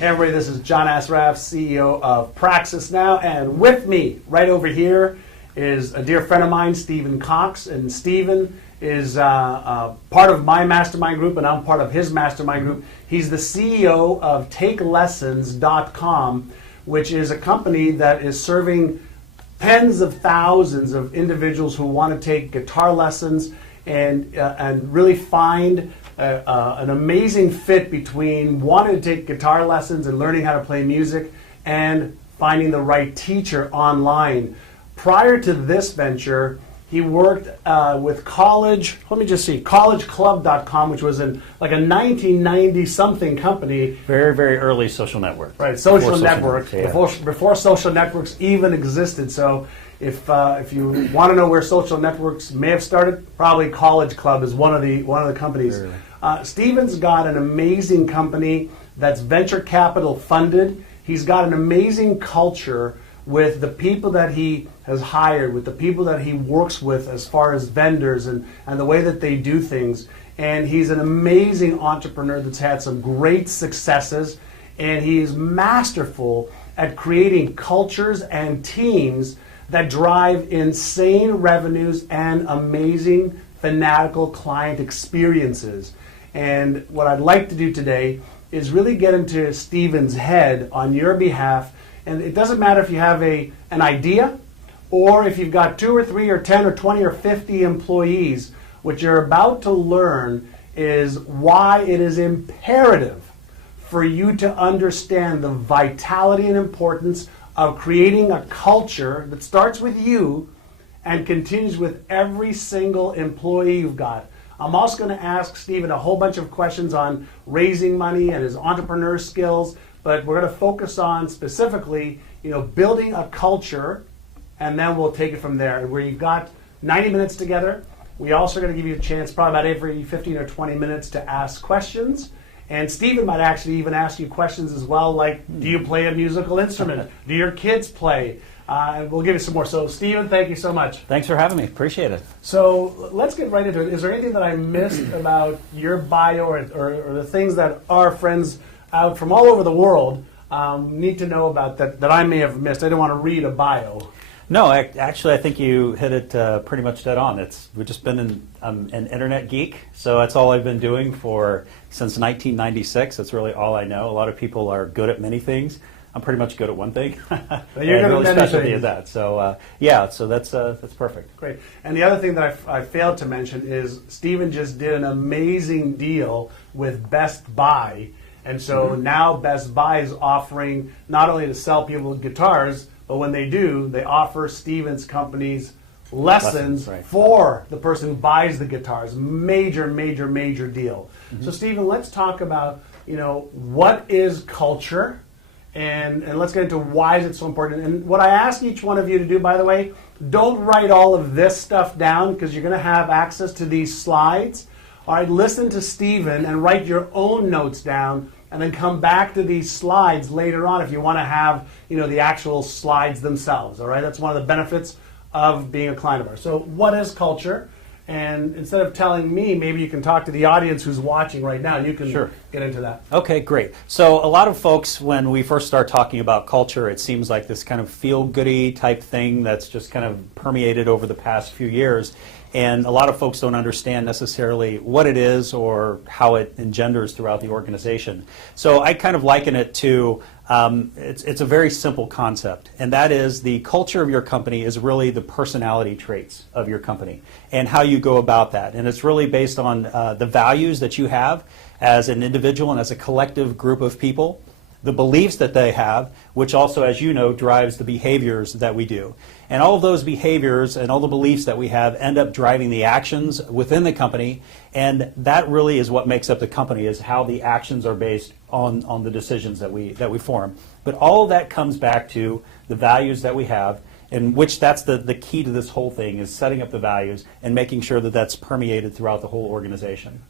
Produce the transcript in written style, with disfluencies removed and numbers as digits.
Hey everybody, this is John Assaraf, CEO of Praxis Now, and with me right over here is a dear friend of mine, Stephen Cox, and Stephen is part of my mastermind group, and I'm part of his mastermind group. He's the CEO of TakeLessons.com, which is a company that is serving tens of thousands of individuals who want to take guitar lessons and really find an amazing fit between wanting to take guitar lessons and learning how to play music and finding the right teacher online. Prior to this venture, he worked with collegeclub.com, which was like a 1990-something company. Very, very early social network. Right, social networks, network, before social networks even existed. So if you want to know where social networks may have started, probably College Club is one of the companies. Sure. Stephen's got an amazing company that's venture capital funded. He's got an amazing culture with the people that he has hired, with the people that he works with as far as vendors and the way that they do things. And he's an amazing entrepreneur that's had some great successes, and he's masterful at creating cultures and teams that drive insane revenues and amazing fanatical client experiences. And what I'd like to do today is really get into Stephen's head on your behalf. And it doesn't matter if you have an idea or if you've got 2 or 3 or 10 or 20 or 50 employees. What you're about to learn is why it is imperative for you to understand the vitality and importance of creating a culture that starts with you and continues with every single employee you've got. I'm also going to ask Stephen a whole bunch of questions on raising money and his entrepreneur skills, but we're going to focus on specifically, building a culture, and then we'll take it from there. And where you've got 90 minutes together, we also are going to give you a chance, probably about every 15 or 20 minutes, to ask questions. And Stephen might actually even ask you questions as well, like, do you play a musical instrument? Do your kids play? And we'll give you some more. So, Stephen, thank you so much. Thanks for having me. Appreciate it. So, let's get right into it. Is there anything that I missed about your bio or the things that our friends out from all over the world need to know about that I may have missed? I don't want to read a bio. No, actually, I think you hit it pretty much dead on. We've just been an internet geek, so that's all I've been doing since 1996. That's really all I know. A lot of people are good at many things. I'm pretty much good at one thing. You're good really at many specialty things. at that. So so that's perfect. Great. And the other thing that I failed to mention is Stephen just did an amazing deal with Best Buy. And so now Best Buy is offering not only to sell people guitars, but when they do, they offer Stephen's company's lessons right. for the person who buys the guitars. Major, major, major deal. So Stephen, let's talk about, what is culture? And let's get into why is it so important. And what I ask each one of you to do, by the way, don't write all of this stuff down because you're going to have access to these slides. All right, listen to Stephen and write your own notes down and then come back to these slides later on if you want to have, the actual slides themselves. All right, that's one of the benefits of being a client of ours. So what is culture? And instead of telling me, maybe you can talk to the audience who's watching right now, and you can get into that. Okay, great. So a lot of folks, when we first start talking about culture, it seems like this kind of feel-goody type thing that's just kind of permeated over the past few years. And a lot of folks don't understand necessarily what it is or how it engenders throughout the organization. So I kind of liken it to, it's a very simple concept, and that is the culture of your company is really the personality traits of your company and how you go about that. And it's really based on the values that you have as an individual and as a collective group of people, the beliefs that they have, which also, as you know, drives the behaviors that we do. And all of those behaviors and all the beliefs that we have end up driving the actions within the company, and that really is what makes up the company, is how the actions are based on the decisions that we form. But all of that comes back to the values that we have, in which that's the key to this whole thing, is setting up the values and making sure that that's permeated throughout the whole organization.